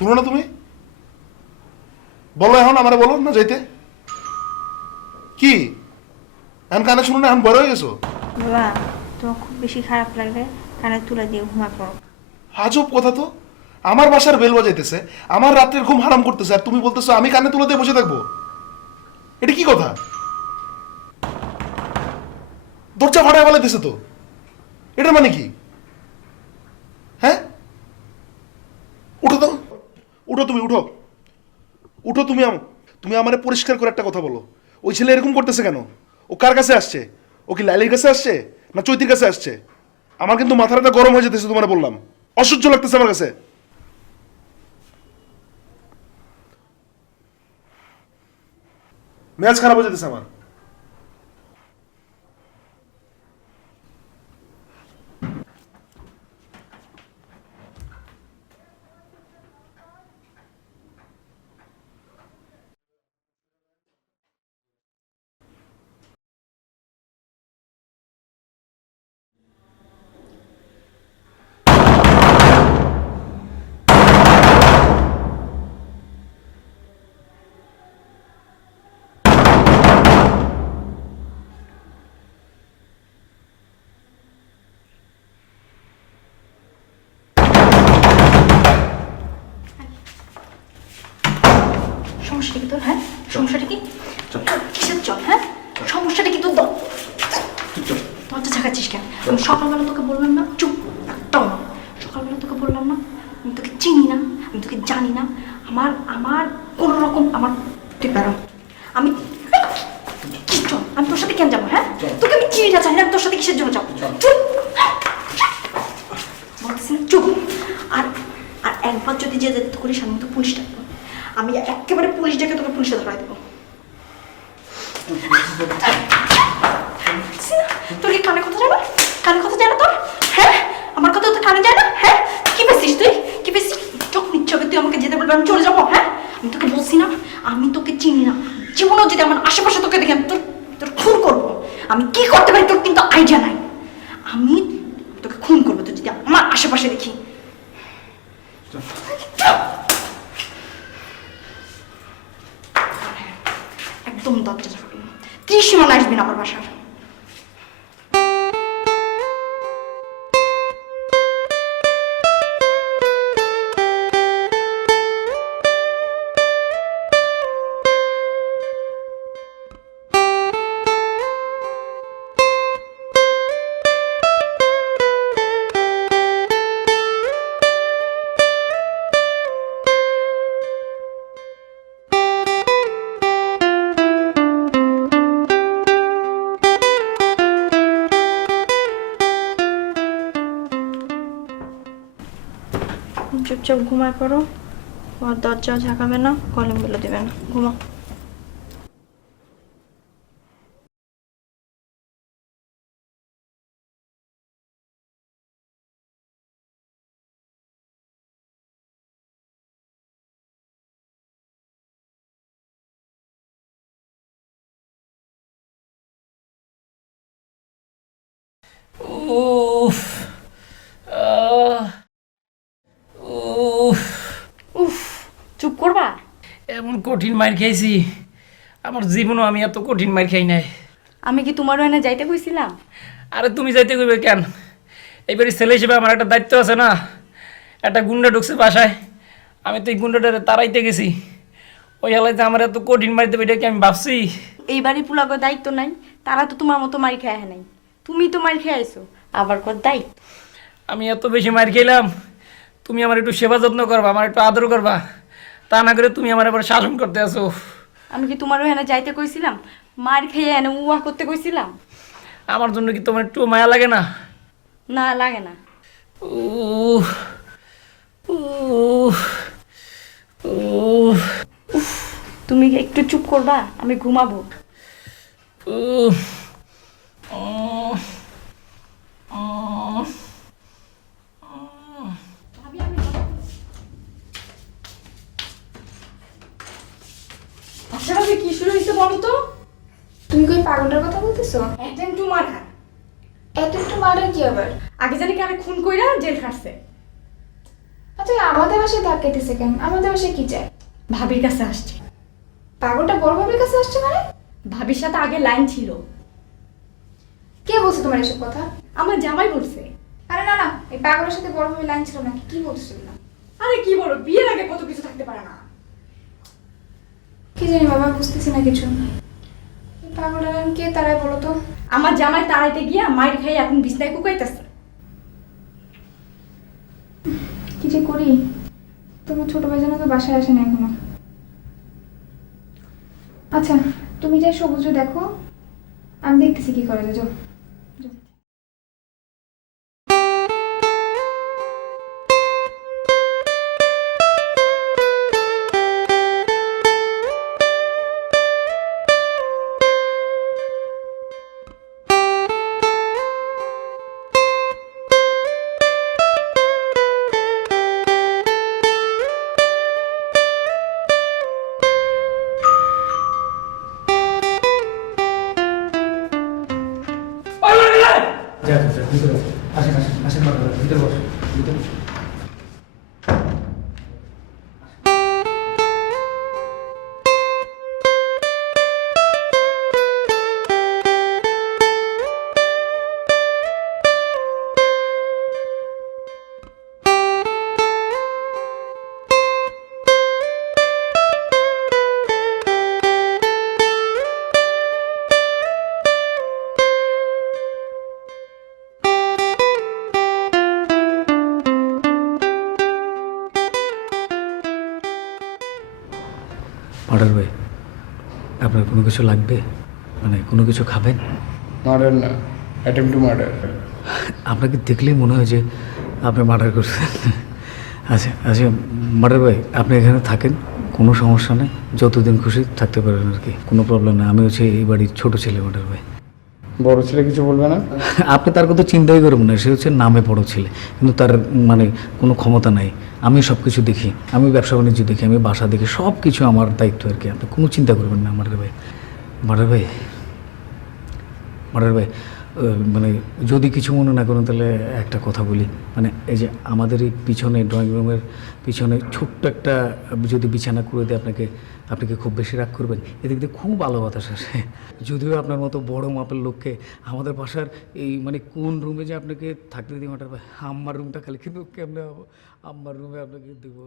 শুনো না তুমি? বলো এখন, আমারে বলো না যাইতে। কি এখন কানে শুনো না, এখন বড় হয়ে গেছো? বাবা, তোমার খুব বেশি খারাপ লাগলে কানে তুলে দিয়ে ঘুমা পড়ো। আজব কথা তো, আমার বাসার বেল বাজাইতেছে, আমার রাত্রের ঘুম হারাম করতেছে, আর তুমি বলতেছো আমি কানে তুলে দিয়ে বসে থাকবো? এটা কি কথা? দরজা ফাটায় ফেলাইতেছে তো, এটার মানে কি? হ্যাঁ, উঠো তো, উঠো তুমি, উঠো উঠো তুমি। তুমি আমারে পরিষ্কার করে একটা কথা বলো, ওই ছেলে এরকম করতেছে কেন? ও কার কাছে আসছে? ও কি লাইলির কাছে আসছে না চৈতির কাছে আসছে? আমার কিন্তু মাথাটা গরম হয়ে যেতেছে, তোমার বললাম, অসহ্য লাগতেছে আমার কাছে। মেজাজ খারাপ হয়ে যেতেছে আমার। সমস্যাটা কি তোর? হ্যাঁ, সমস্যাটা কি? কিসের চল? হ্যাঁ, সমস্যাটা কি তোর? দরজা ঝাঁকাচ্ছিস কেন? আমি সকালবেলা তোকে বললাম না? চুপ একটাও না। সকালবেলা তোকে বললাম না আমি তোকে চিনি না, আমি তোকে জানি না। আমার আমার কোনো রকম আমার তুই বেরো। আমি কি চল? আমি তোর সাথে কেন যাবো? হ্যাঁ, তোকে আমি চিনি না, জানি না, আমি তোর সাথে কিসের জন্য যাবো? চুপ বলতেছি না, চুপ। আর আর একবার যদি যে যেতে করিস আমি তো পুলিশ ডাকবো। আমি একেবারে পুলিশ ডেকে তোকে পুলিশে ধরাই দেবো। তোর কি কানে কথা যায় না? কানে কথা যায় না তোর? হ্যাঁ, আমার কথা তো কানে যায় না? হ্যাঁ, কি পেয়েছিস তুই? কি পেয়েছিস? চোখ নিচ্ছে হবে, তুই আমাকে যেতে বলবি আমি চলে যাবো? হ্যাঁ, আমি তোকে বলছি না আমি তোকে চিনি না। জীবনেও যদি আমার আশেপাশে তোকে দেখি আমি তোর তোর খুন করবো। আমি কি করতে পারি তোর কিন্তু আইডিয়া নাই। আমি তোকে খুন করবো তুই যদি আমার আশেপাশে দেখি। একদম দরজা ঝাড়বি না, ত্রিসীমানা আসবি না আমার বাসার। চুপচাপ ঘুমায় পড়ো, আর দরজাও ঝাঁকাবে না, কলিং বেলও দেবে না, ঘুমা। উফ আহ, উফ উফ, চুপ করবা? এমন কঠিন মার খাইছি আমার জীবনও আমি এত কঠিন মার খাই নাই। আমি কি তোমার ওখানে যাইতে কইছিলাম? আরে তুমি যাইতে কইবে কেন? এইবারে ছেলে হিসেবে আমার একটা দায়িত্ব আছে না। একটা গুন্ডা ঢুকছে বাসায়, আমি তো এই গুন্ডাটারে তাড়াইতে গেছি। ওই হালাইতে আমার এত কঠিন মার দেবে এটা কি আমি ভাবছি? এই বাড়ি পুলাগো দায়িত্ব নাই, তারা তো তোমার মতো মারি খায় নাই, তুমি তো মারি খেয়ে আইছো, আবার কর দায়িত্ব। আমি এত বেশি মার খেলাম, তুমি আমার একটু সেবা যত্ন করবা, আমার একটু আদর করবা, তা না করে তুমি আমার আবার শাসন করতে আসো। আমি কি তোমার ওখানে যাইতে কইছিলাম? মার খেয়ে এনে উয়া করতে কইছিলাম? আমার জন্য কি তোমার একটু মায়া লাগে না? না, লাগে না। উফ উফ উফ তুমি কি একটু চুপ করবা? আমি ঘুমাবো। উফ উফ উফ আচ্ছা ভাবি, কি শুরু হয়েছে বলো তো? তুমি কই পাগলটার কথা বলতেছো? একদম একটু মার খা। এত একটু মার্ডার কি আবার? আগে জানি কি আমি খুন কইরা জেল খাটছে। আচ্ছা আমাদের বাসায় ধাক্কা দিতেছে কেন? আমাদের বাসায় কি চাই? ভাবির কাছে আসছে। পাগলটা বড় ভাবির কাছে আসছে মানে? ভাবির সাথে আগে লাইন ছিল। কে বলছে তোমার এসব কথা? আমার জামাই বলছে। আরে না না, এই পাগলের সাথে বড় ভাবির লাইন ছিল নাকি? কি বলছো না? আরে কি বলো, বিয়ের আগে কত কিছু থাকতে পারে না। কি জানি বাবা, বুঝতেছি না কিছু। এই পাগলটা কে তারাই বলো তো? আমার জামাই তাড়াইতে গিয়া মাইর খাই এখন বিছনায় কুকাইতেছে। কি যে করি? তোমার ছোট ভাই যেন তো বাসায় আসে না এখনো। আচ্ছা, তুমি যাই সবুজ দেখো, আমি দেখতেছি কি করা যায়। যাও। যা যা যা, ভিতরে বস। আসেন আসেন আসেন, ভিতরে বস, ভিতরে বস। অর্ডার ভাই, আপনার কোনো কিছু লাগবে? মানে কোনো কিছু খাবেন? মার্ডার না, অ্যাটেম্প টু মার্ডার। আপনাকে দেখলেই মনে হয় যে আপনি মার্ডার করছেন। আচ্ছা আচ্ছা মার্ডার ভাই, আপনি এখানে থাকেন, কোনো সমস্যা নেই, যতদিন খুশি থাকতে পারেন আর কি, কোনো প্রবলেম নেই। আমি হচ্ছে এই বাড়ির ছোটো ছেলে মার্ডার ভাই। বড় ছেলে কিছু বলবে না? আপনি তার কথা চিন্তাই করবেন না, সে হচ্ছে নামে বড় ছেলে, কিন্তু তার মানে কোনো ক্ষমতা নাই। আমি সব কিছু দেখি, আমি ব্যবসা বাণিজ্য দেখি, আমি বাসা দেখি, সব কিছু আমার দায়িত্ব আর কি। আপনি কোনো চিন্তা করবেন না মার্ডার ভাই। মার্ডার ভাই, মার্ডার ভাই, মানে যদি কিছু মনে না করেন তাহলে একটা কথা বলি। মানে এই যে আমাদের এই পিছনে ড্রয়িং রুমের পিছনে ছোট্ট একটা যদি বিছানা করে দেয় আপনাকে, আপনি কি খুব বেশি রাগ করবেন? এদিক দিয়ে খুব ভালো বাতাস আসে। যদিও আপনার মতো বড় মাপের লোককে আমাদের বাসার এই মানে কোন রুমে যে আপনাকে থাকতে দিই মার্ডার ভাই, আম্মার রুমটা খালি, কিন্তু কেমনে আম্মার রুমে আপনাকে দেবো?